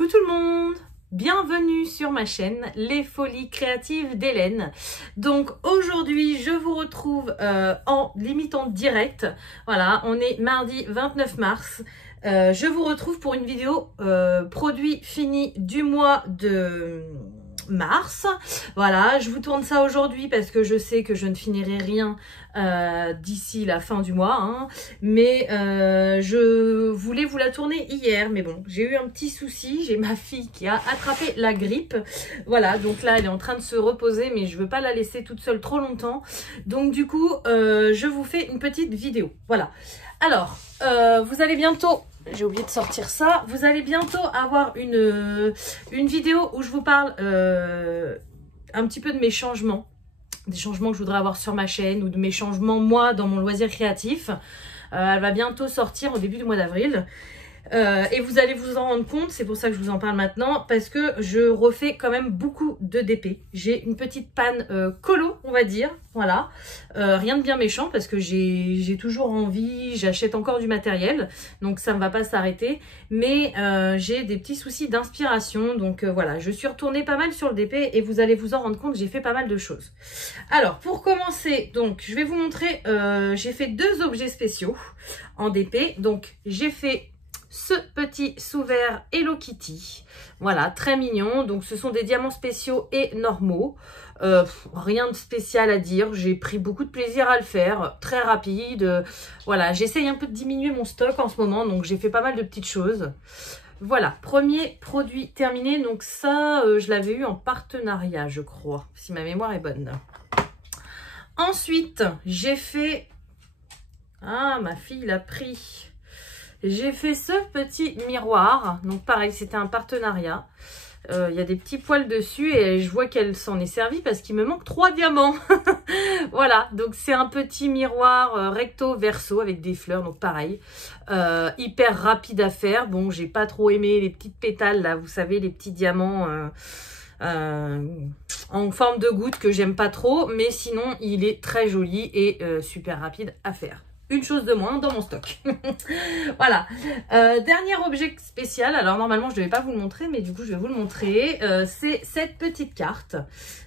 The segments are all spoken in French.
Coucou tout le monde, bienvenue sur ma chaîne Les Folies Créatives d'Hélène. Donc aujourd'hui je vous retrouve en limite en direct. Voilà, on est mardi 29 mars. Je vous retrouve pour une vidéo produit fini du mois de mars. Voilà, je vous tourne ça aujourd'hui parce que je sais que je ne finirai rien d'ici la fin du mois, hein. Mais je voulais vous la tourner hier, mais bon, j'ai eu un petit souci, j'ai ma fille qui a attrapé la grippe. Voilà, donc là elle est en train de se reposer, mais je veux pas la laisser toute seule trop longtemps, donc du coup je vous fais une petite vidéo. Voilà, alors vous allez bientôt, j'ai oublié de sortir ça, vous allez bientôt avoir une vidéo où je vous parle un petit peu de mes changements, des changements que je voudrais avoir sur ma chaîne ou de mes changements moi dans mon loisir créatif. Elle va bientôt sortir au début du mois d'avril. Et vous allez vous en rendre compte, c'est pour ça que je vous en parle maintenant, parce que je refais quand même beaucoup de DP. J'ai une petite panne colo, on va dire, voilà. Rien de bien méchant, parce que j'ai toujours envie, j'achète encore du matériel, donc ça ne va pas s'arrêter. Mais j'ai des petits soucis d'inspiration, donc voilà, je suis retournée pas mal sur le DP et vous allez vous en rendre compte, j'ai fait pas mal de choses. Alors, pour commencer, donc je vais vous montrer, j'ai fait deux objets spéciaux en DP. Donc j'ai fait ce petit sous-verre Hello Kitty, voilà, très mignon. Donc ce sont des diamants spéciaux et normaux, rien de spécial à dire, j'ai pris beaucoup de plaisir à le faire, très rapide. Voilà, j'essaye un peu de diminuer mon stock en ce moment, donc j'ai fait pas mal de petites choses. Voilà, premier produit terminé. Donc ça, je l'avais eu en partenariat, je crois, si ma mémoire est bonne. Ensuite, j'ai fait... Ah, ma fille l'a pris. J'ai fait ce petit miroir, donc pareil, c'était un partenariat. Il y a des petits poils dessus et je vois qu'elle s'en est servie parce qu'il me manque 3 diamants. Voilà, donc c'est un petit miroir recto verso avec des fleurs, donc pareil, hyper rapide à faire. Bon, j'ai pas trop aimé les petites pétales là, vous savez, les petits diamants en forme de goutte que j'aime pas trop, mais sinon il est très joli et super rapide à faire. Une chose de moins dans mon stock. Voilà. Dernier objet spécial. Alors normalement je ne devais pas vous le montrer, mais du coup je vais vous le montrer. C'est cette petite carte.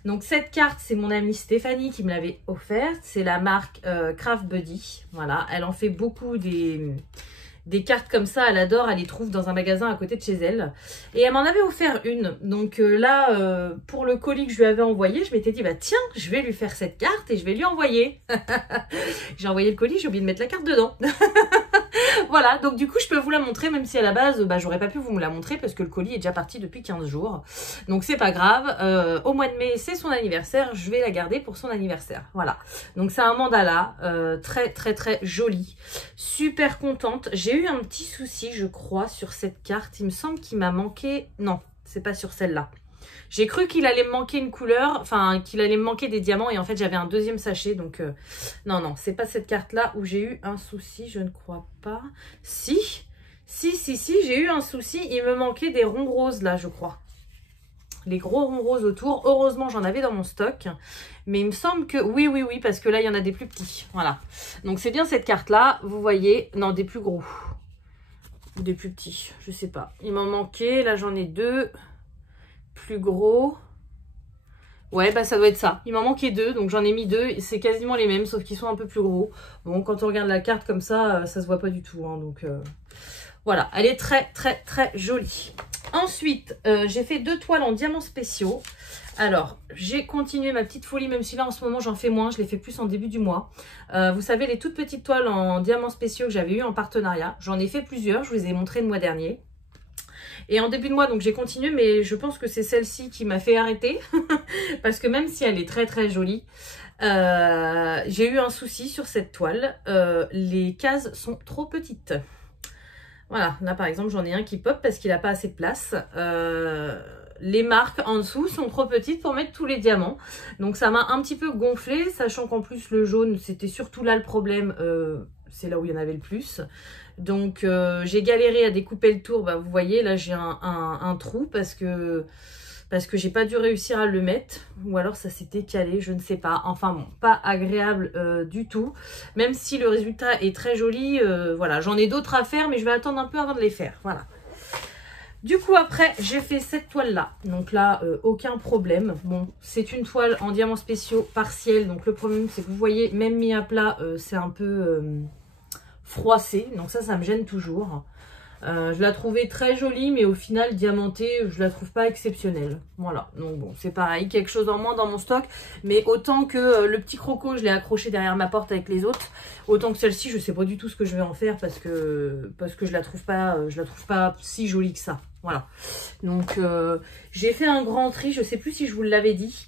Donc cette carte, c'est mon amie Stéphanie qui me l'avait offerte. C'est la marque Craft Buddy. Voilà. Elle en fait beaucoup des cartes comme ça, elle adore, elle les trouve dans un magasin à côté de chez elle. Et elle m'en avait offert une. Donc là, pour le colis que je lui avais envoyé, je m'étais dit, bah tiens, je vais lui faire cette carte et je vais lui envoyer. J'ai envoyé le colis, j'ai oublié de mettre la carte dedans. Voilà, donc du coup, je peux vous la montrer, même si à la base, bah, j'aurais pas pu vous la montrer parce que le colis est déjà parti depuis 15 jours. Donc c'est pas grave. Au mois de mai, c'est son anniversaire. Je vais la garder pour son anniversaire. Voilà. Donc c'est un mandala très joli. Super contente. J'ai eu un petit souci, je crois, sur cette carte. Il me semble qu'il m'a manqué... Non, c'est pas sur celle-là. J'ai cru qu'il allait me manquer une couleur, enfin qu'il allait me manquer des diamants et en fait j'avais un deuxième sachet, donc non, c'est pas cette carte-là où j'ai eu un souci, je ne crois pas. Si, j'ai eu un souci, il me manquait des ronds roses là, je crois. Les gros ronds roses autour, heureusement j'en avais dans mon stock, mais il me semble que oui, parce que là il y en a des plus petits, voilà. Donc c'est bien cette carte-là, vous voyez, non des plus gros, ou des plus petits, je sais pas. Il m'en manquait, là j'en ai deux. Plus gros, ouais, bah ça doit être ça. Il m'en manquait deux, donc j'en ai mis deux. C'est quasiment les mêmes, sauf qu'ils sont un peu plus gros. Bon, quand on regarde la carte comme ça, ça se voit pas du tout, hein, donc voilà, elle est très jolie. Ensuite, j'ai fait deux toiles en diamants spéciaux. Alors, j'ai continué ma petite folie, même si là en ce moment j'en fais moins, je les fais plus en début du mois. Vous savez, les toutes petites toiles en diamants spéciaux que j'avais eu en partenariat, j'en ai fait plusieurs, je vous les ai montrées le mois dernier. Et en début de mois, donc j'ai continué, mais je pense que c'est celle-ci qui m'a fait arrêter. Parce que même si elle est très jolie, j'ai eu un souci sur cette toile. Les cases sont trop petites. Voilà, là par exemple, j'en ai un qui pop parce qu'il n'a pas assez de place. Les marques en dessous sont trop petites pour mettre tous les diamants. Donc ça m'a un petit peu gonflé, sachant qu'en plus le jaune, c'était surtout là le problème. C'est là où il y en avait le plus. Donc j'ai galéré à découper le tour. Bah, vous voyez, là j'ai un trou parce que j'ai pas dû réussir à le mettre. Ou alors ça s'était calé, je ne sais pas. Enfin bon, pas agréable du tout. Même si le résultat est très joli. Voilà, j'en ai d'autres à faire, mais je vais attendre un peu avant de les faire. Voilà. Du coup, après, j'ai fait cette toile-là. Donc là, aucun problème. Bon, c'est une toile en diamants spéciaux partiels. Donc le problème, c'est que vous voyez, même mis à plat, c'est un peu froissé. Donc ça me gêne toujours. Je la trouvais très jolie, mais au final, diamantée, je la trouve pas exceptionnelle. Voilà, donc bon, c'est pareil, quelque chose en moins dans mon stock. Mais autant que le petit croco, je l'ai accroché derrière ma porte avec les autres, autant que celle-ci, je sais pas du tout ce que je vais en faire parce que je la trouve pas si jolie que ça. Voilà, donc j'ai fait un grand tri, je sais plus si je vous l'avais dit.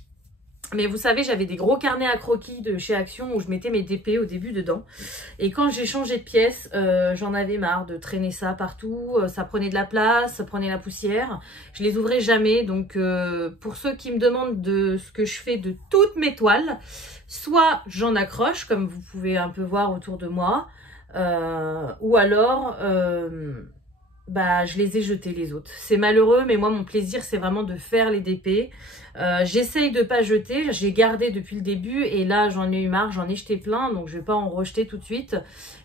Mais vous savez, j'avais des gros carnets à croquis de chez Action où je mettais mes DP au début dedans. Et quand j'ai changé de pièce, j'en avais marre de traîner ça partout. Ça prenait de la place, ça prenait la poussière. Je les ouvrais jamais. Donc pour ceux qui me demandent de ce que je fais de toutes mes toiles, soit j'en accroche, comme vous pouvez un peu voir autour de moi, ou alors... bah, je les ai jetés les autres. C'est malheureux, mais moi mon plaisir c'est vraiment de faire les DP. J'essaye de pas jeter, j'ai gardé depuis le début et là j'en ai eu marre, j'en ai jeté plein, donc je vais pas en rejeter tout de suite.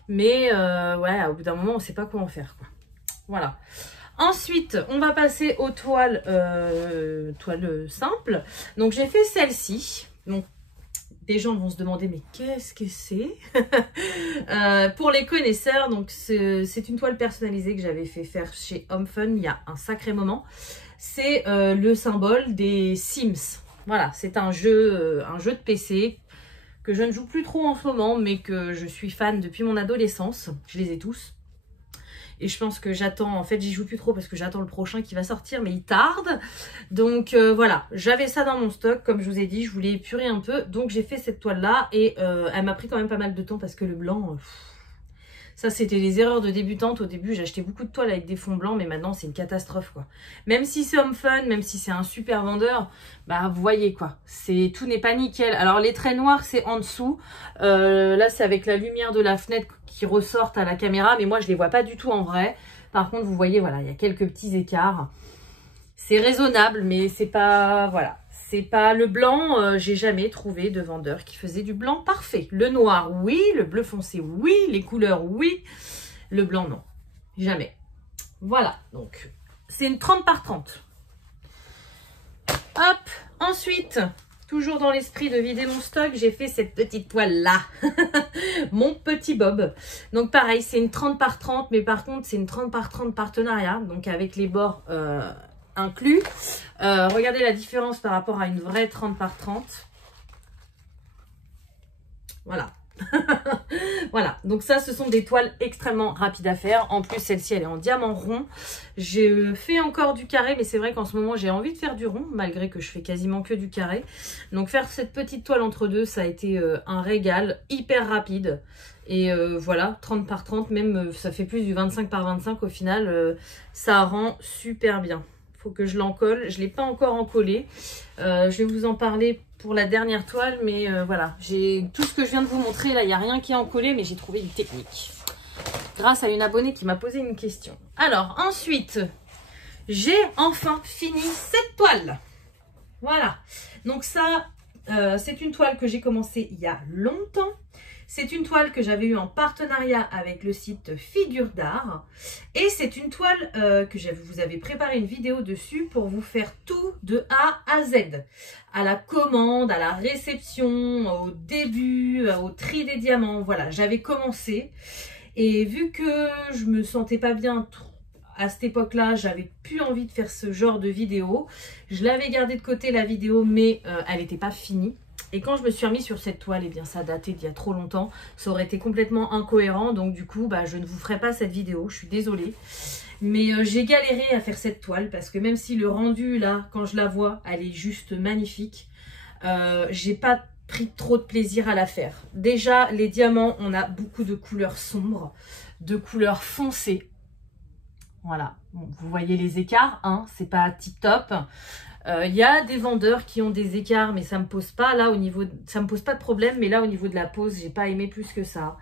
Mais ouais, au bout d'un moment on sait pas quoi en faire, quoi. Voilà. Ensuite, on va passer aux toiles, simples. Donc j'ai fait celle-ci. Donc des gens vont se demander mais qu'est-ce que c'est? Pour les connaisseurs, donc c'est une toile personnalisée que j'avais fait faire chez Home Fun il y a un sacré moment. C'est le symbole des Sims. Voilà, c'est un jeu de PC que je ne joue plus trop en ce moment, mais que je suis fan depuis mon adolescence. Je les ai tous. Et je pense que j'attends, en fait j'y joue plus trop parce que j'attends le prochain qui va sortir, mais il tarde. Donc voilà, j'avais ça dans mon stock, comme je vous ai dit, je voulais épurer un peu. Donc j'ai fait cette toile là et elle m'a pris quand même pas mal de temps parce que le blanc, ça c'était les erreurs de débutante. Au début j'achetais beaucoup de toiles avec des fonds blancs, mais maintenant c'est une catastrophe quoi. Même si c'est Home Fun, même si c'est un super vendeur, bah vous voyez quoi, tout n'est pas nickel. Alors les traits noirs c'est en dessous, là c'est avec la lumière de la fenêtre qui ressortent à la caméra, mais moi je les vois pas du tout en vrai. Par contre vous voyez, voilà, il y a quelques petits écarts. C'est raisonnable, mais c'est pas, voilà, c'est pas le blanc. J'ai jamais trouvé de vendeur qui faisait du blanc parfait. Le noir oui, le bleu foncé oui, les couleurs oui, le blanc non, jamais. Voilà, donc c'est une 30 par 30. Hop, ensuite, toujours dans l'esprit de vider mon stock, j'ai fait cette petite toile là. Mon petit Bob. Donc pareil, c'est une 30 par 30, mais par contre, c'est une 30 par 30 partenariat. Donc avec les bords inclus. Regardez la différence par rapport à une vraie 30 par 30. Voilà. Voilà, donc ça ce sont des toiles extrêmement rapides à faire. En plus celle-ci elle est en diamant rond. J'ai fait encore du carré, mais c'est vrai qu'en ce moment j'ai envie de faire du rond, malgré que je fais quasiment que du carré. Donc faire cette petite toile entre deux, ça a été un régal, hyper rapide. Et voilà, 30 par 30, même ça fait plus du 25 par 25 au final, ça rend super bien. Faut que je l'encolle, je ne l'ai pas encore encollé. Je vais vous en parler pour la dernière toile, mais voilà, j'ai tout ce que je viens de vous montrer là, il n'y a rien qui est encollé, mais j'ai trouvé une technique grâce à une abonnée qui m'a posé une question. Alors ensuite, j'ai enfin fini cette toile. Voilà, donc ça c'est une toile que j'ai commencé il y a longtemps. C'est une toile que j'avais eue en partenariat avec le site Figure d'Art. Et c'est une toile que vous avez préparé une vidéo dessus pour vous faire tout de A à Z. À la commande, à la réception, au début, au tri des diamants. Voilà, j'avais commencé. Et vu que je me sentais pas bien à cette époque-là, j'avais plus envie de faire ce genre de vidéo. Je l'avais gardée de côté la vidéo, mais elle n'était pas finie. Et quand je me suis remis sur cette toile, eh bien ça datait d'il y a trop longtemps. Ça aurait été complètement incohérent. Donc du coup, bah, je ne vous ferai pas cette vidéo. Je suis désolée. Mais j'ai galéré à faire cette toile parce que même si le rendu, là, quand je la vois, elle est juste magnifique. J'ai pas pris trop de plaisir à la faire. Déjà, les diamants, on a beaucoup de couleurs sombres, de couleurs foncées. Voilà. Bon, vous voyez les écarts, hein, c'est pas tip top. Il y a des vendeurs qui ont des écarts, mais ça me pose pas là au niveau, ça me pose pas de problème, mais là au niveau de la pose, j'ai pas aimé plus que ça.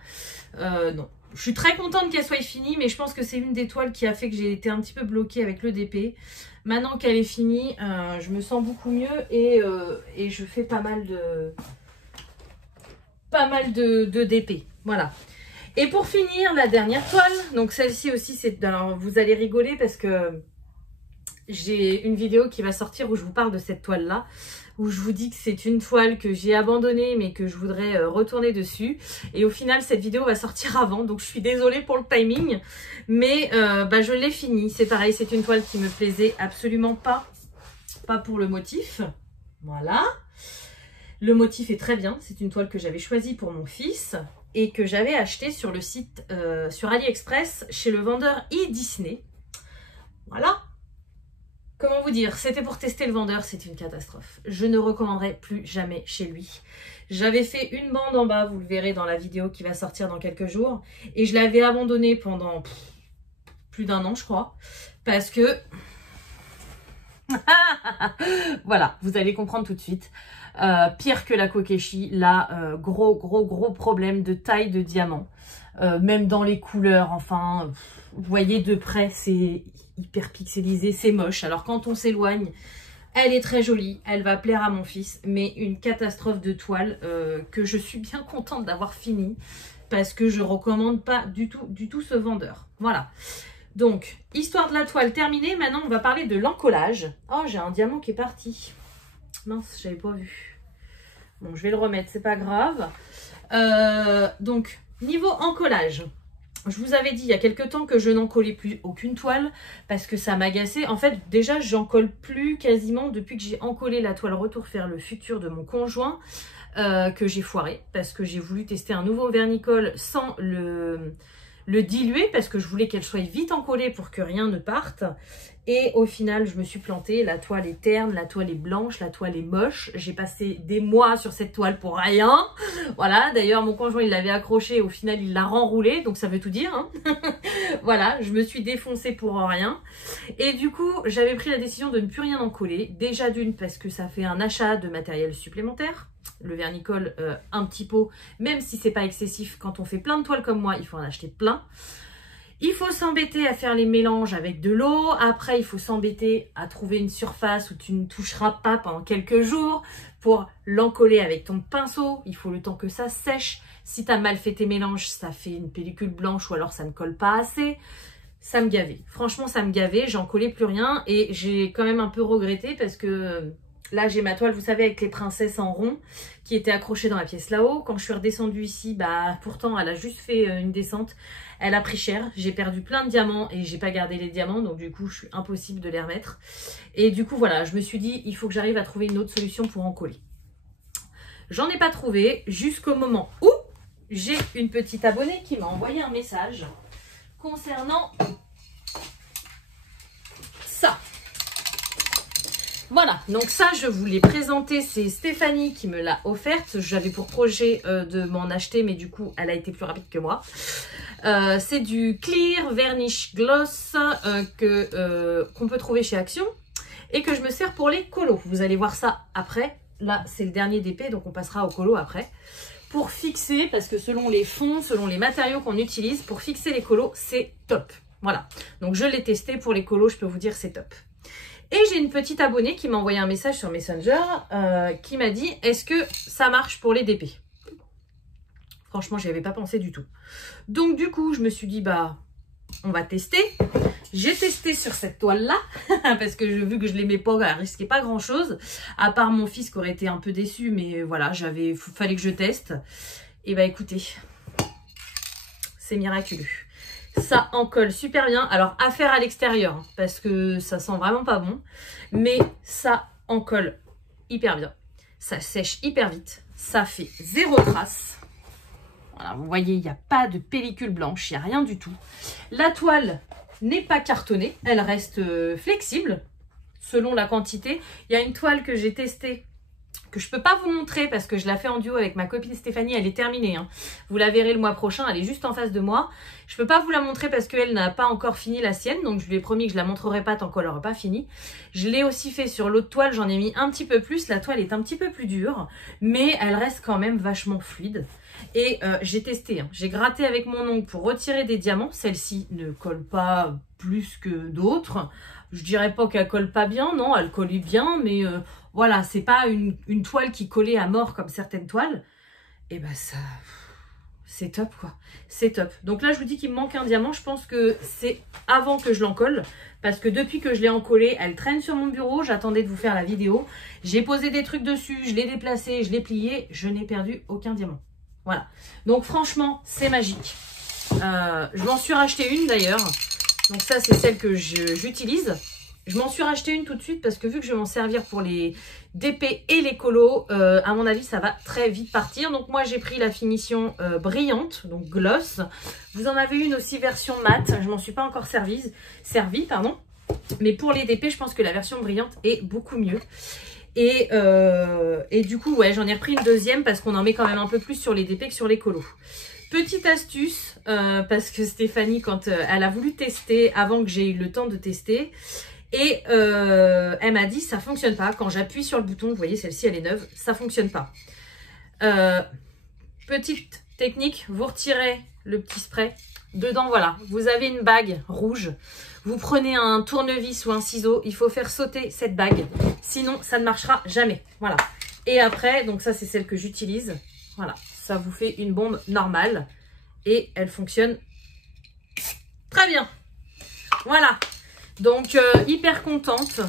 Non, je suis très contente qu'elle soit finie, mais je pense que c'est une des toiles qui a fait que j'ai été un petit peu bloquée avec le DP. Maintenant qu'elle est finie, je me sens beaucoup mieux et je fais pas mal de DP. Voilà. Et pour finir, la dernière toile, donc celle-ci aussi, c'est, alors vous allez rigoler parce que j'ai une vidéo qui va sortir où je vous parle de cette toile-là, où je vous dis que c'est une toile que j'ai abandonnée mais que je voudrais retourner dessus. Et au final, cette vidéo va sortir avant, donc je suis désolée pour le timing, mais je l'ai finie. C'est pareil, c'est une toile qui me plaisait absolument pas pour le motif. Voilà. Le motif est très bien, c'est une toile que j'avais choisie pour mon fils et que j'avais acheté sur le site, sur AliExpress, chez le vendeur eDisney. Voilà. Comment vous dire, c'était pour tester le vendeur, c'est une catastrophe. Je ne recommanderai plus jamais chez lui. J'avais fait une bande en bas, vous le verrez dans la vidéo qui va sortir dans quelques jours. Et je l'avais abandonné pendant plus d'1 an, je crois. Parce que... voilà, vous allez comprendre tout de suite. Pire que la Kokeshi, là, gros problème de taille de diamant. Même dans les couleurs, enfin, vous voyez de près, c'est hyper pixelisé, c'est moche. Alors quand on s'éloigne, elle est très jolie, elle va plaire à mon fils, mais une catastrophe de toile que je suis bien contente d'avoir fini parce que je recommande pas du tout ce vendeur. Voilà. Donc, histoire de la toile terminée, maintenant on va parler de l'encollage. Oh, j'ai un diamant qui est parti. Mince, j'avais pas vu. Bon, je vais le remettre, c'est pas grave. Donc, niveau encollage, je vous avais dit il y a quelques temps que je n'encollais plus aucune toile parce que ça m'agaçait. En fait, déjà, j'en colle plus quasiment depuis que j'ai encollé la toile Retour vers le futur de mon conjoint que j'ai foiré parce que j'ai voulu tester un nouveau vernicole sans le diluer parce que je voulais qu'elle soit vite encollée pour que rien ne parte. Et au final, je me suis plantée. La toile est terne, la toile est blanche, la toile est moche. J'ai passé des mois sur cette toile pour rien. Voilà, d'ailleurs, mon conjoint, il l'avait accrochée. Au final, il l'a renroulée, donc ça veut tout dire. Hein. Voilà, je me suis défoncée pour rien. Et du coup, j'avais pris la décision de ne plus rien encoller. Déjà d'une, parce que ça fait un achat de matériel supplémentaire. Le vernicole, un petit pot, même si c'est pas excessif, quand on fait plein de toiles comme moi, il faut en acheter plein. Il faut s'embêter à faire les mélanges avec de l'eau. Après, il faut s'embêter à trouver une surface où tu ne toucheras pas pendant quelques jours pour l'encoller avec ton pinceau. Il faut le temps que ça sèche. Si tu as mal fait tes mélanges, ça fait une pellicule blanche ou alors ça ne colle pas assez. Ça me gavait. Franchement, ça me gavait. J'en collais plus rien et j'ai quand même un peu regretté parce que... Là, j'ai ma toile, vous savez, avec les princesses en rond qui était accrochée dans la pièce là-haut. Quand je suis redescendue ici, pourtant, elle a juste fait une descente. Elle a pris cher. J'ai perdu plein de diamants et j'ai pas gardé les diamants. Donc, du coup, je suis impossible de les remettre. Et du coup, voilà, je me suis dit, il faut que j'arrive à trouver une autre solution pour en coller. J'en ai pas trouvé jusqu'au moment où j'ai une petite abonnée qui m'a envoyé un message concernant ça. Voilà, donc ça, je vous l'ai présenté, c'est Stéphanie qui me l'a offerte. J'avais pour projet de m'en acheter, mais du coup, elle a été plus rapide que moi. C'est du Clear Varnish Gloss qu'on peut trouver chez Action et que je me sers pour les colos. Vous allez voir ça après. Là, c'est le dernier d'épée, donc on passera au colo après. Pour fixer, parce que selon les fonds, selon les matériaux qu'on utilise, pour fixer les colos, c'est top. Voilà, donc je l'ai testé pour les colos, je peux vous dire c'est top. Et j'ai une petite abonnée qui m'a envoyé un message sur Messenger qui m'a dit « Est-ce que ça marche pour les DP ?» Franchement, j'y avais pas pensé du tout. Donc du coup, je me suis dit « Bah, on va tester. » J'ai testé sur cette toile-là parce que vu que je l'aimais pas, elle risquait pas grand-chose. À part mon fils qui aurait été un peu déçu, mais voilà, fallait que je teste. Et bah écoutez, c'est miraculeux. Ça encolle super bien. Alors, à faire à l'extérieur, parce que ça sent vraiment pas bon. Mais ça encolle hyper bien. Ça sèche hyper vite. Ça fait 0 trace. Voilà, vous voyez, il n'y a pas de pellicule blanche. Il n'y a rien du tout. La toile n'est pas cartonnée. Elle reste flexible selon la quantité. Il y a une toile que j'ai testée, que je peux pas vous montrer parce que je la fais en duo avec ma copine Stéphanie, elle est terminée. Hein. Vous la verrez le mois prochain, elle est juste en face de moi. Je peux pas vous la montrer parce qu'elle n'a pas encore fini la sienne, donc je lui ai promis que je la montrerai pas tant qu'elle n'aura pas fini. Je l'ai aussi fait sur l'autre toile, j'en ai mis un petit peu plus. La toile est un petit peu plus dure, mais elle reste quand même vachement fluide. Et j'ai testé, hein. J'ai gratté avec mon ongle pour retirer des diamants. Celle-ci ne colle pas plus que d'autres. Je dirais pas qu'elle colle pas bien, non, elle collait bien, mais voilà, c'est pas une toile qui collait à mort comme certaines toiles. Et ben c'est top quoi, c'est top. Donc là je vous dis qu'il me manque un diamant, je pense que c'est avant que je l'encolle. Parce que depuis que je l'ai encollée, elle traîne sur mon bureau. J'attendais de vous faire la vidéo. J'ai posé des trucs dessus, je l'ai déplacé, je l'ai plié. Je n'ai perdu aucun diamant. Voilà. Donc franchement, c'est magique. Je m'en suis racheté une d'ailleurs. Donc ça, c'est celle que j'utilise. Je m'en suis racheté une tout de suite parce que vu que je vais m'en servir pour les DP et les colos, à mon avis, ça va très vite partir. Donc moi, j'ai pris la finition brillante, donc gloss. Vous en avez une aussi version mat. Je m'en suis pas encore servi, pardon. Mais pour les DP, je pense que la version brillante est beaucoup mieux. Et du coup, ouais, j'en ai repris une deuxième parce qu'on en met quand même un peu plus sur les DP que sur les colos. Petite astuce, parce que Stéphanie, quand elle a voulu tester, avant que j'ai eu le temps de tester, et elle m'a dit ça fonctionne pas. Quand j'appuie sur le bouton, vous voyez celle-ci elle est neuve, ça fonctionne pas. Petite technique, vous retirez le petit spray. Dedans voilà, vous avez une bague rouge. Vous prenez un tournevis ou un ciseau, il faut faire sauter cette bague. Sinon ça ne marchera jamais. Voilà. Et après, donc ça c'est celle que j'utilise. Voilà, ça vous fait une bombe normale. Et elle fonctionne très bien. Voilà. Donc, hyper contente.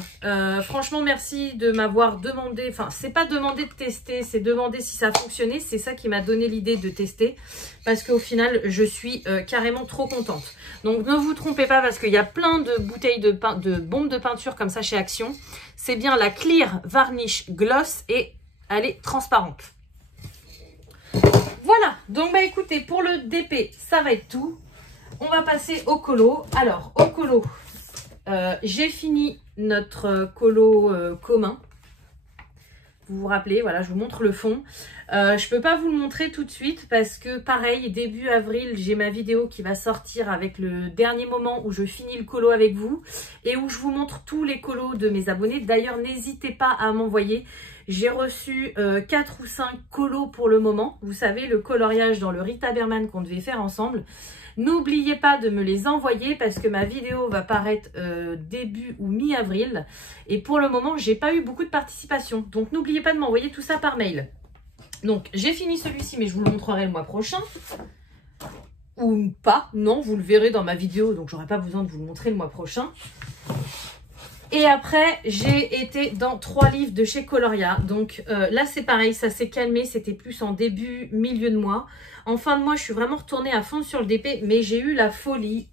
Franchement, merci de m'avoir demandé. Enfin, c'est pas demander de tester, c'est demander si ça a fonctionné. C'est ça qui m'a donné l'idée de tester. Parce qu'au final, je suis carrément trop contente. Donc, ne vous trompez pas parce qu'il y a plein de bouteilles de bombes de peinture comme ça chez Action. C'est bien la Clear Varnish Gloss et elle est transparente. Voilà. Donc, bah écoutez, pour le DP, ça va être tout. On va passer au colo. Alors, au colo... j'ai fini notre colo commun. Vous vous rappelez, voilà, je vous montre le fond. Je peux pas vous le montrer tout de suite parce que pareil, début avril, j'ai ma vidéo qui va sortir avec le dernier moment où je finis le colo avec vous et où je vous montre tous les colos de mes abonnés. D'ailleurs, n'hésitez pas à m'envoyer. J'ai reçu 4 ou 5 colos pour le moment. Vous savez, le coloriage dans le Rita Berman qu'on devait faire ensemble. N'oubliez pas de me les envoyer parce que ma vidéo va paraître début ou mi-avril. Et pour le moment, j'ai pas eu beaucoup de participation. Donc n'oubliez pas de m'envoyer tout ça par mail. Donc j'ai fini celui-ci, mais je vous le montrerai le mois prochain. Ou pas, non, vous le verrez dans ma vidéo. Donc j'aurai pas besoin de vous le montrer le mois prochain. Et après, j'ai été dans 3 livres de chez Coloria. Donc là, c'est pareil, ça s'est calmé. C'était plus en début, milieu de mois. En fin de mois, je suis vraiment retournée à fond sur le DP. Mais j'ai eu la folie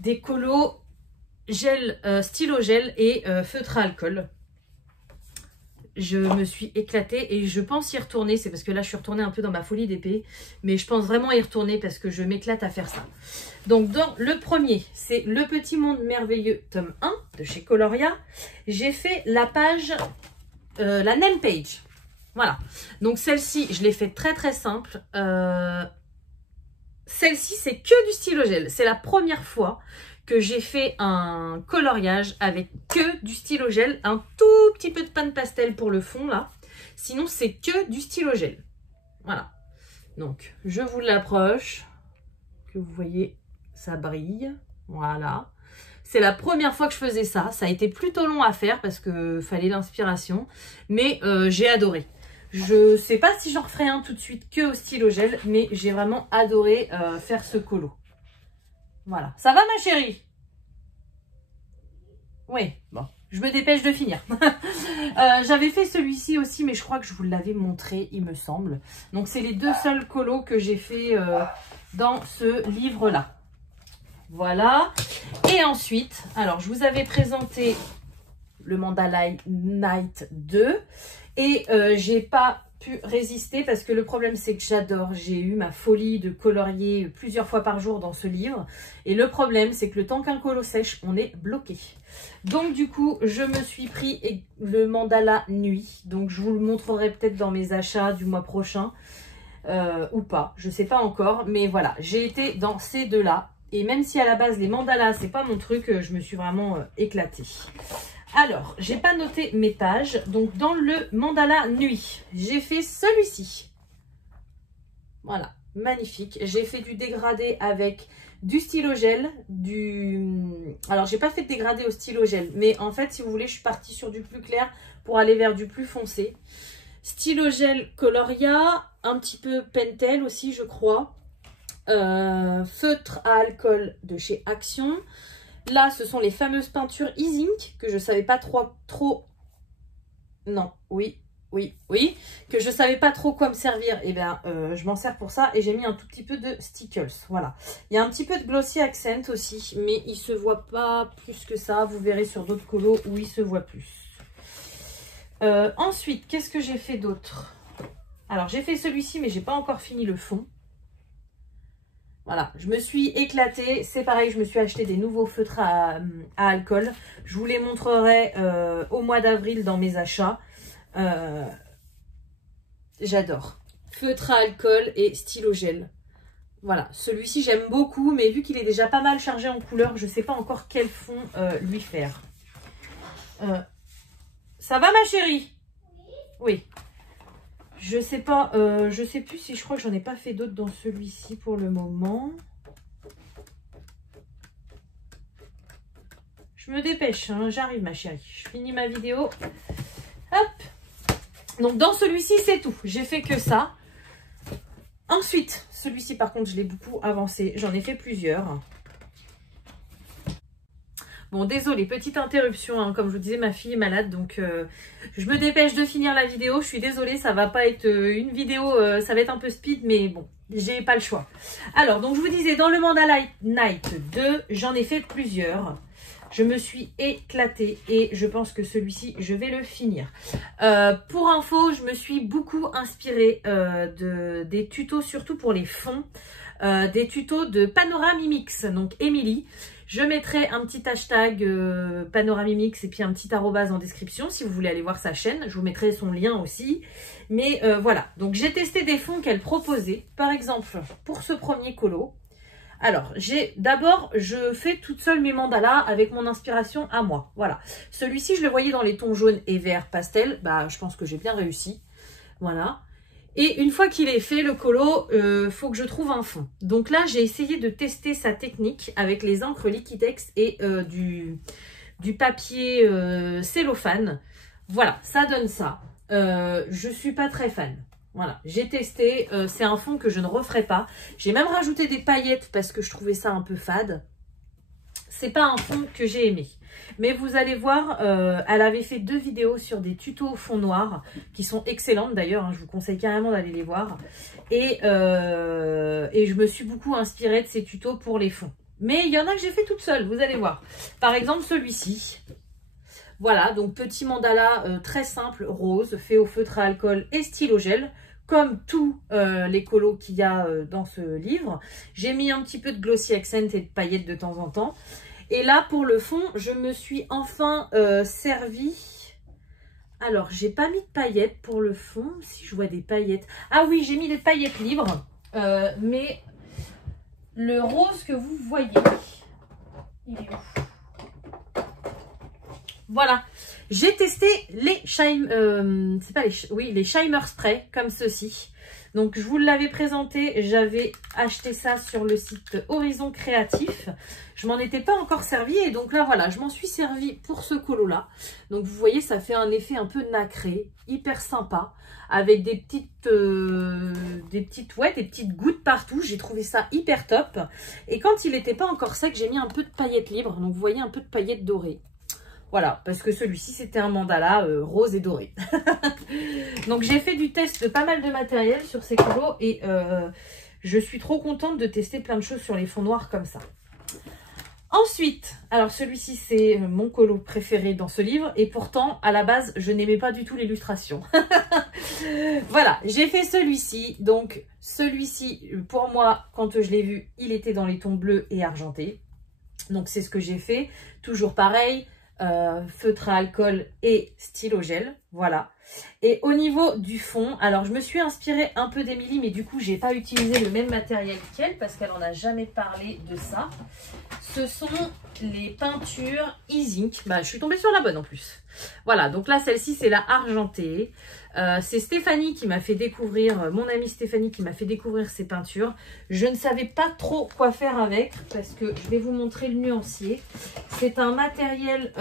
des colos gel, stylo gel et feutre à alcool. Je me suis éclatée et je pense y retourner. C'est parce que là, je suis retournée un peu dans ma folie d'épée. Mais je pense vraiment y retourner parce que je m'éclate à faire ça. Donc, dans le premier, c'est Le Petit Monde Merveilleux, tome 1 de chez Coloria. J'ai fait la page, la name page. Voilà. Donc, celle-ci, je l'ai fait très, très simple. Celle-ci, c'est que du stylo gel. C'est la première fois que j'ai fait un coloriage avec que du stylo gel, un tout petit peu de pâte pastel pour le fond là. Sinon, c'est que du stylo gel. Voilà. Donc, je vous l'approche, que vous voyez, ça brille. Voilà. C'est la première fois que je faisais ça. Ça a été plutôt long à faire parce que fallait l'inspiration, mais j'ai adoré. Je sais pas si j'en referai un tout de suite que au stylo gel, mais j'ai vraiment adoré faire ce colo. Voilà. Ça va ma chérie? Oui, bon. Je me dépêche de finir. J'avais fait celui-ci aussi, mais je crois que je vous l'avais montré, il me semble. Donc, c'est les 2 seuls colos que j'ai fait dans ce livre-là. Voilà. Et ensuite, alors, je vous avais présenté le Mandala Night 2. Et j'ai pas pu résister parce que le problème c'est que j'adore, j'ai eu ma folie de colorier plusieurs fois par jour dans ce livre et le problème c'est que le temps qu'un colo sèche on est bloqué. Donc du coup je me suis pris le mandala nuit, donc je vous le montrerai peut-être dans mes achats du mois prochain ou pas, je sais pas encore, mais voilà, j'ai été dans ces 2 là et même si à la base les mandalas c'est pas mon truc, je me suis vraiment éclatée. Alors, j'ai pas noté mes pages. Donc, dans le mandala nuit, j'ai fait celui-ci. Voilà, magnifique. J'ai fait du dégradé avec du stylo gel. Alors, j'ai pas fait de dégradé au stylo gel. Mais en fait, si vous voulez, je suis partie sur du plus clair pour aller vers du plus foncé. Stylo gel Coloria. un petit peu Pentel aussi, je crois. Feutre à alcool de chez Action. Là, ce sont les fameuses peintures E-Ink que je savais pas trop... Non, oui, que je savais pas trop quoi me servir. Et bien, je m'en sers pour ça et j'ai mis un tout petit peu de Stickles. Voilà. Il y a un petit peu de Glossy Accent aussi, mais il se voit pas plus que ça. Vous verrez sur d'autres colos où il se voit plus. Ensuite, qu'est-ce que j'ai fait d'autre? Alors, j'ai fait celui-ci, mais j'ai pas encore fini le fond. Voilà, je me suis éclatée. C'est pareil, je me suis acheté des nouveaux feutres à alcool. Je vous les montrerai au mois d'avril dans mes achats. J'adore. Feutre à alcool et stylo gel. Voilà, celui-ci j'aime beaucoup, mais vu qu'il est déjà pas mal chargé en couleur, je ne sais pas encore quel fond lui faire. Ça va ma chérie? Oui. Je sais pas, je sais plus si je crois que j'en ai pas fait d'autres dans celui-ci pour le moment. Je me dépêche, hein, j'arrive ma chérie. Je finis ma vidéo. Hop. Donc dans celui-ci c'est tout. J'ai fait que ça. Ensuite, celui-ci par contre je l'ai beaucoup avancé. J'en ai fait plusieurs. Bon, désolé, petite interruption, hein. Comme je vous disais, ma fille est malade, donc je me dépêche de finir la vidéo. Je suis désolée, ça va pas être une vidéo, ça va être un peu speed, mais bon, j'ai pas le choix. Alors, donc je vous disais, dans le Mandala Night 2, j'en ai fait plusieurs. Je me suis éclatée et je pense que celui-ci, je vais le finir. Pour info, je me suis beaucoup inspirée des tutos, surtout pour les fonds, des tutos de Panoramimix, donc Émilie. Je mettrai un petit hashtag Panoramimix et puis un petit arrobase en description si vous voulez aller voir sa chaîne. Je vous mettrai son lien aussi. Mais voilà, donc j'ai testé des fonds qu'elle proposait. Par exemple, pour ce premier colo. Alors, d'abord, je fais toute seule mes mandalas avec mon inspiration à moi. Voilà. Celui-ci, je le voyais dans les tons jaunes et verts pastel. Bah, je pense que j'ai bien réussi. Voilà. Et une fois qu'il est fait, le colo, faut que je trouve un fond. Donc là, j'ai essayé de tester sa technique avec les encres Liquitex et du papier cellophane. Voilà, ça donne ça. Je suis pas très fan. Voilà, j'ai testé. C'est un fond que je ne referai pas. J'ai même rajouté des paillettes parce que je trouvais ça un peu fade. C'est pas un fond que j'ai aimé. Mais vous allez voir, elle avait fait 2 vidéos sur des tutos fond noir qui sont excellentes d'ailleurs. Hein, je vous conseille carrément d'aller les voir. Et je me suis beaucoup inspirée de ces tutos pour les fonds. Mais il y en a que j'ai fait toute seule, vous allez voir. Par exemple, celui-ci. Voilà, donc petit mandala très simple, rose, fait au feutre à alcool et stylo gel. Comme tous les colos qu'il y a dans ce livre. J'ai mis un petit peu de Glossy Accent et de paillettes de temps en temps. Et là, pour le fond, je me suis enfin servi... Alors, j'ai pas mis de paillettes pour le fond. Si je vois des paillettes... Ah oui, j'ai mis des paillettes libres. Mais le rose que vous voyez, il est où? Voilà. J'ai testé les les Shimer Spray comme ceci. Donc, je vous l'avais présenté. J'avais acheté ça sur le site Horizon Créatif. Je m'en étais pas encore servi. Et donc là, voilà, je m'en suis servi pour ce colo-là. Donc, vous voyez, ça fait un effet un peu nacré. Hyper sympa. Avec des petites gouttes partout. J'ai trouvé ça hyper top. Et quand il n'était pas encore sec, j'ai mis un peu de paillettes libres. Donc, vous voyez un peu de paillettes dorées. Voilà, parce que celui-ci, c'était un mandala rose et doré. Donc, j'ai fait du test de pas mal de matériel sur ces colos et je suis trop contente de tester plein de choses sur les fonds noirs comme ça. Ensuite, alors celui-ci, c'est mon colo préféré dans ce livre et pourtant, à la base, je n'aimais pas du tout l'illustration. Voilà, j'ai fait celui-ci. Donc, celui-ci, pour moi, quand je l'ai vu, il était dans les tons bleus et argentés. Donc, c'est ce que j'ai fait. Toujours pareil. Feutre à alcool et stylo gel, voilà. Et au niveau du fond, alors je me suis inspirée un peu d'Émilie, mais du coup j'ai pas utilisé le même matériel qu'elle parce qu'elle en a jamais parlé de ça. Ce sont les peintures E-Ink. Bah, je suis tombée sur la bonne en plus. Voilà, donc là celle-ci c'est la argentée. C'est Stéphanie qui m'a fait découvrir, mon amie Stéphanie qui m'a fait découvrir ces peintures. Je ne savais pas trop quoi faire avec parce que je vais vous montrer le nuancier. C'est un matériel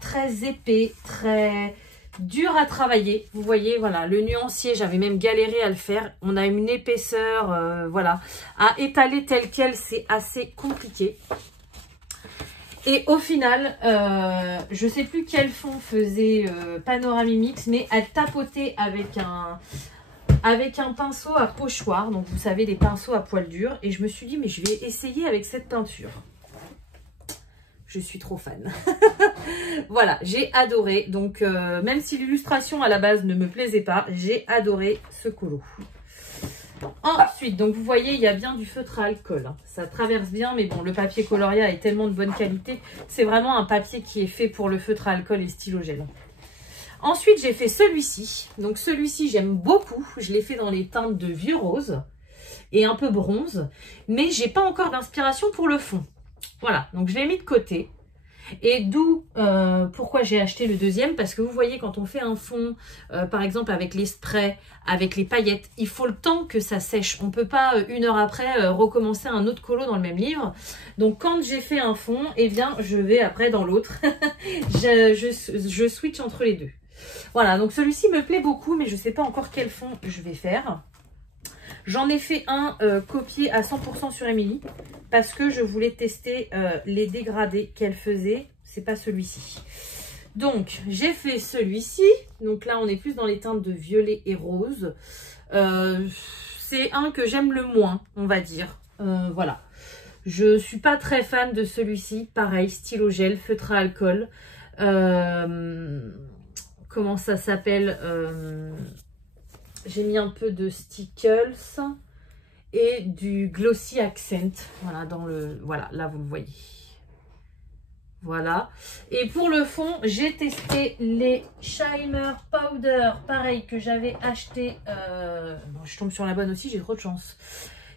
très épais, très dur à travailler. Vous voyez, voilà, le nuancier, j'avais même galéré à le faire. On a une épaisseur, voilà. À étaler tel quel, c'est assez compliqué. Et au final, je sais plus quel fond faisait Panoramimix, mais elle tapotait avec un pinceau à pochoir. Donc, vous savez, les pinceaux à poil dur. Et je me suis dit, mais je vais essayer avec cette peinture. Je suis trop fan. Voilà, j'ai adoré. Donc, même si l'illustration à la base ne me plaisait pas, j'ai adoré ce colo. Ensuite, donc vous voyez, il y a bien du feutre à alcool. Hein. Ça traverse bien, mais bon, le papier Coloria est tellement de bonne qualité. C'est vraiment un papier qui est fait pour le feutre à alcool et stylo gel. Ensuite, j'ai fait celui-ci. Donc, celui-ci, j'aime beaucoup. Je l'ai fait dans les teintes de vieux rose et un peu bronze. Mais j'ai pas encore d'inspiration pour le fond. Voilà, donc je l'ai mis de côté. Et d'où pourquoi j'ai acheté le deuxième, parce que vous voyez, quand on fait un fond, par exemple avec les sprays, avec les paillettes, il faut le temps que ça sèche. On ne peut pas, une heure après, recommencer un autre colo dans le même livre. Donc quand j'ai fait un fond, eh bien je vais après dans l'autre. je switch entre les deux. Voilà, donc celui-ci me plaît beaucoup, mais je ne sais pas encore quel fond je vais faire. J'en ai fait un copié à 100% sur Émilie parce que je voulais tester les dégradés qu'elle faisait. C'est pas celui-ci. Donc, j'ai fait celui-ci. Donc là, on est plus dans les teintes de violet et rose. C'est un que j'aime le moins, on va dire. Voilà. Je suis pas très fan de celui-ci. Pareil, stylo gel, feutre à alcool. Comment ça s'appelle j'ai mis un peu de Stickles et du Glossy Accent. Voilà, voilà, là vous le voyez. Voilà. Et pour le fond, j'ai testé les Shimmer Powder, pareil, que j'avais acheté. Bon, je tombe sur la bonne aussi, j'ai trop de chance.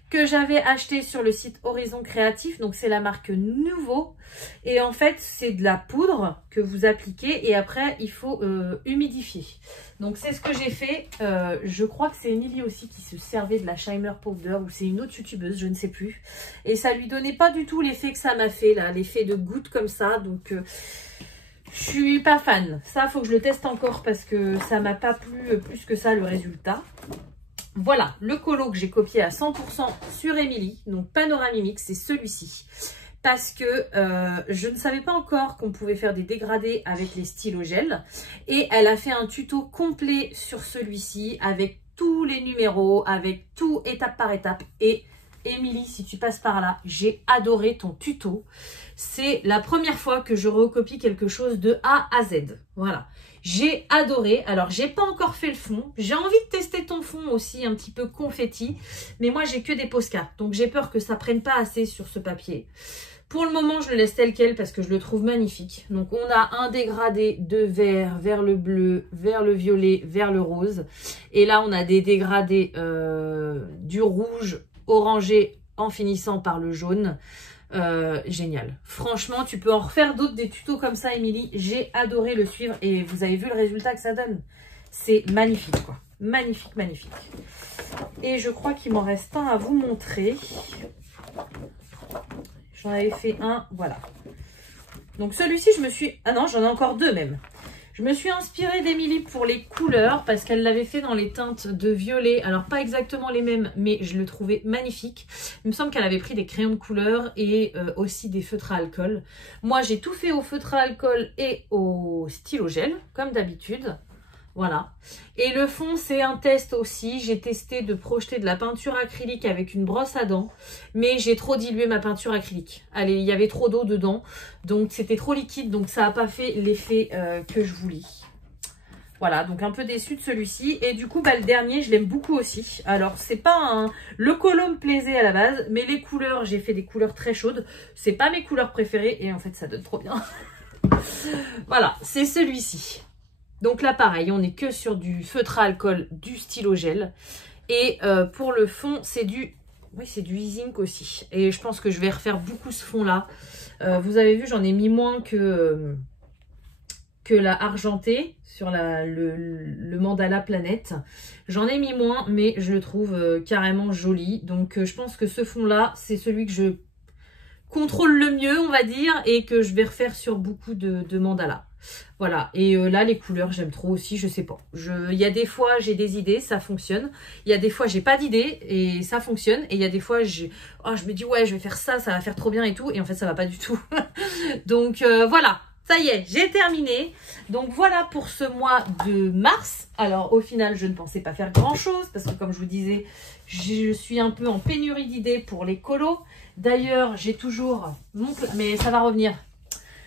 Que j'avais acheté sur le site Horizon Créatif. Donc, c'est la marque Nouveau. Et en fait, c'est de la poudre que vous appliquez. Et après, il faut humidifier. Donc, c'est ce que j'ai fait. Je crois que c'est Émilie aussi qui se servait de la Shimmer Powder. Ou c'est une autre youtubeuse, je ne sais plus. Et ça lui donnait pas du tout l'effet que ça m'a fait, là. L'effet de goutte comme ça. Donc, je suis pas fan. Ça, faut que je le teste encore parce que ça m'a pas plu plus que ça le résultat. Voilà, le colo que j'ai copié à 100% sur Émilie, donc Panoramimix, c'est celui-ci. Parce que je ne savais pas encore qu'on pouvait faire des dégradés avec les stylos gel. Et elle a fait un tuto complet sur celui-ci, avec tous les numéros, avec tout étape par étape. Et Émilie, si tu passes par là, j'ai adoré ton tuto. C'est la première fois que je recopie quelque chose de A à Z. Voilà. J'ai adoré. Alors, j'ai pas encore fait le fond. J'ai envie de tester ton fond aussi, un petit peu confetti. Mais moi, j'ai que des postcards. Donc, j'ai peur que ça prenne pas assez sur ce papier. Pour le moment, je le laisse tel quel parce que je le trouve magnifique. Donc, on a un dégradé de vert vers le bleu, vers le violet, vers le rose. Et là, on a des dégradés du rouge orangé en finissant par le jaune. Génial. Franchement, tu peux en refaire d'autres, des tutos comme ça, Émilie. J'ai adoré le suivre et vous avez vu le résultat que ça donne. C'est magnifique, quoi. Magnifique, magnifique. Et je crois qu'il m'en reste un à vous montrer. J'en avais fait un, voilà. Donc celui-ci, je me suis... Ah non, j'en ai encore deux même. Je me suis inspirée d'Émilie pour les couleurs parce qu'elle l'avait fait dans les teintes de violet. Alors, pas exactement les mêmes, mais je le trouvais magnifique. Il me semble qu'elle avait pris des crayons de couleur et aussi des feutres à alcool. Moi, j'ai tout fait au feutre à alcool et au stylo gel, comme d'habitude. Voilà. Et le fond, c'est un test aussi. J'ai testé de projeter de la peinture acrylique avec une brosse à dents. Mais j'ai trop dilué ma peinture acrylique. Allez, il y avait trop d'eau dedans. Donc, c'était trop liquide. Donc, ça n'a pas fait l'effet que je voulais. Voilà, donc un peu déçue de celui-ci. Et du coup, bah, le dernier, je l'aime beaucoup aussi. Alors, c'est pas un... Le colo me plaisait à la base. Mais les couleurs, j'ai fait des couleurs très chaudes. C'est pas mes couleurs préférées. Et en fait, ça donne trop bien. Voilà, c'est celui-ci. Donc là, pareil, on n'est que sur du feutre à alcool, du stylo gel. Et pour le fond, c'est du... Oui, c'est du e-zinc aussi. Et je pense que je vais refaire beaucoup ce fond-là. Vous avez vu, j'en ai mis moins que la argentée sur le mandala planète. J'en ai mis moins, mais je le trouve carrément joli. Donc, je pense que ce fond-là, c'est celui que je contrôle le mieux, on va dire, et que je vais refaire sur beaucoup de mandalas. Voilà, et là les couleurs j'aime trop aussi, je sais pas. Il y a des fois j'ai des idées, ça fonctionne. Il y a des fois j'ai pas d'idées et ça fonctionne. Et il y a des fois je me dis ouais je vais faire ça, ça va faire trop bien et tout. Et en fait ça va pas du tout. Donc voilà, ça y est, j'ai terminé. Donc voilà pour ce mois de mars. Alors au final je ne pensais pas faire grand chose parce que comme je vous disais, je suis un peu en pénurie d'idées pour les colos. D'ailleurs j'ai toujours mais ça va revenir.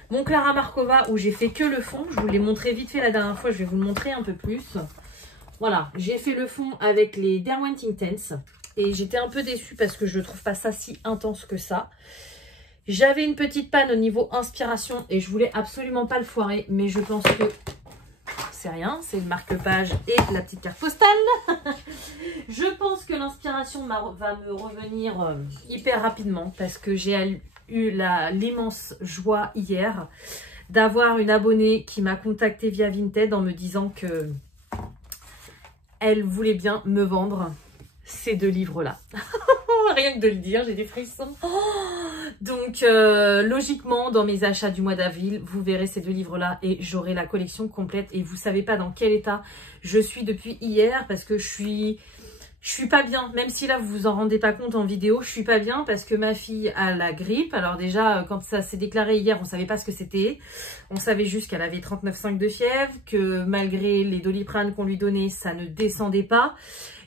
Mon Clara Markova où j'ai fait que le fond. Je vous l'ai montré vite fait la dernière fois. Je vais vous le montrer un peu plus. Voilà, j'ai fait le fond avec les Derwent Intense. Et j'étais un peu déçue parce que je ne trouve pas ça si intense que ça. J'avais une petite panne au niveau inspiration et je voulais absolument pas le foirer. Mais je pense que c'est rien. C'est le marque-page et la petite carte postale. Je pense que l'inspiration va me revenir hyper rapidement parce que j'ai eu l'immense joie hier d'avoir une abonnée qui m'a contactée via Vinted en me disant que elle voulait bien me vendre ces 2 livres-là. Rien que de le dire, j'ai des frissons. Donc, logiquement, dans mes achats du mois d'avril, vous verrez ces 2 livres-là et j'aurai la collection complète. Et vous savez pas dans quel état je suis depuis hier parce que je suis pas bien, même si là vous vous en rendez pas compte en vidéo, je suis pas bien parce que ma fille a la grippe. Alors déjà quand ça s'est déclaré hier, on savait pas ce que c'était. On savait juste qu'elle avait 39,5 de fièvre, que malgré les Doliprane qu'on lui donnait, ça ne descendait pas.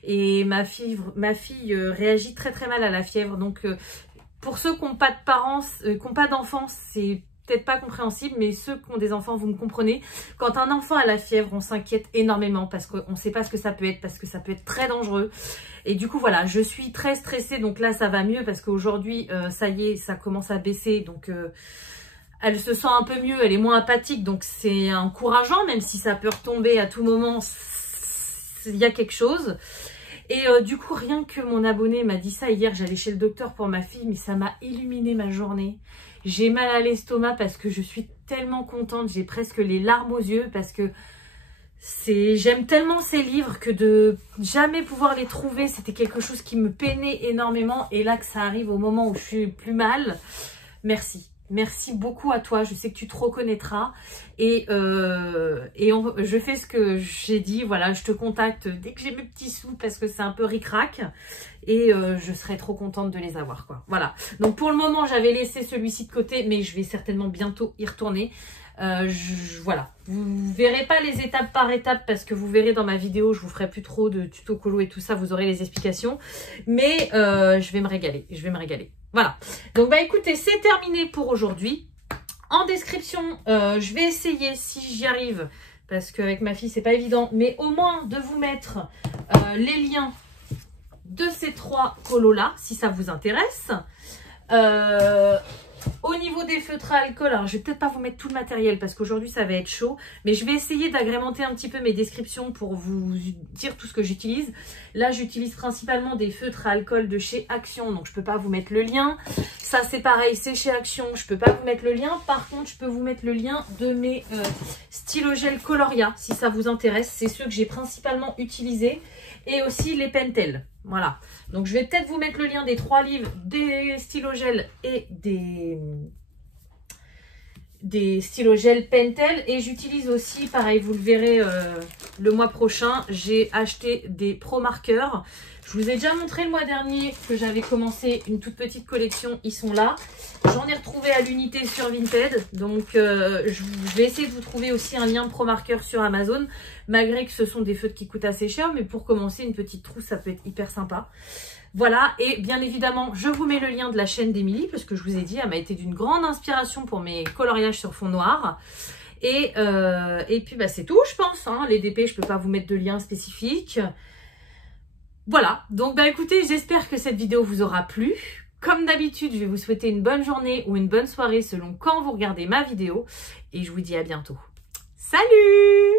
Et ma fille réagit très très mal à la fièvre. Donc pour ceux qui n'ont pas de parents, qui n'ont pas d'enfants, c'est peut-être pas compréhensible, mais ceux qui ont des enfants, vous me comprenez. Quand un enfant a la fièvre, on s'inquiète énormément parce qu'on ne sait pas ce que ça peut être, parce que ça peut être très dangereux. Et du coup, voilà, je suis très stressée. Donc là, ça va mieux parce qu'aujourd'hui, ça y est, ça commence à baisser. Donc, elle se sent un peu mieux, elle est moins apathique. Donc, c'est encourageant, même si ça peut retomber à tout moment, il y a quelque chose. Et du coup, rien que mon abonné m'a dit ça hier, j'allais chez le docteur pour ma fille, mais ça m'a illuminé ma journée. J'ai mal à l'estomac parce que je suis tellement contente, j'ai presque les larmes aux yeux parce que j'aime tellement ces livres que de jamais pouvoir les trouver, c'était quelque chose qui me peinait énormément. Et là que ça arrive au moment où je suis plus mal, merci. Merci beaucoup à toi, je sais que tu te reconnaîtras et je fais ce que j'ai dit, voilà, je te contacte dès que j'ai mes petits sous parce que c'est un peu ric-rac et je serais trop contente de les avoir, quoi. Voilà, donc pour le moment j'avais laissé celui-ci de côté mais je vais certainement bientôt y retourner. Voilà, vous verrez pas les étapes par étape parce que vous verrez dans ma vidéo, je vous ferai plus trop de tuto colo et tout ça, vous aurez les explications, mais je vais me régaler, Voilà, donc bah écoutez, c'est terminé pour aujourd'hui. En description, je vais essayer si j'y arrive, parce qu'avec ma fille c'est pas évident, mais au moins de vous mettre les liens de ces 3 colos là, si ça vous intéresse. Au niveau des feutres à alcool, alors je vais peut-être pas vous mettre tout le matériel parce qu'aujourd'hui ça va être chaud, mais je vais essayer d'agrémenter un petit peu mes descriptions pour vous dire tout ce que j'utilise. Là j'utilise principalement des feutres à alcool de chez Action, donc je peux pas vous mettre le lien. Ça c'est pareil, c'est chez Action, je peux pas vous mettre le lien. Par contre je peux vous mettre le lien de mes stylogel Coloria si ça vous intéresse. C'est ceux que j'ai principalement utilisés et aussi les Pentel. Voilà, donc je vais peut-être vous mettre le lien des 3 livres, des stylogels et des stylogels Pentel. Et j'utilise aussi, pareil, vous le verrez le mois prochain, j'ai acheté des pro marqueurs. Je vous ai déjà montré le mois dernier que j'avais commencé une toute petite collection, ils sont là. J'en ai retrouvé à l'unité sur Vinted, donc je vais essayer de vous trouver aussi un lien pro marqueur sur Amazon, malgré que ce sont des feutres qui coûtent assez cher, mais pour commencer une petite trousse, ça peut être hyper sympa. Voilà, et bien évidemment, je vous mets le lien de la chaîne d'Emilie, parce que je vous ai dit, elle m'a été d'une grande inspiration pour mes coloriages sur fond noir. Et puis bah, c'est tout, je pense, hein. Les DP, je peux pas vous mettre de lien spécifique. Voilà, donc bah écoutez, j'espère que cette vidéo vous aura plu. Comme d'habitude, je vais vous souhaiter une bonne journée ou une bonne soirée selon quand vous regardez ma vidéo. Et je vous dis à bientôt. Salut!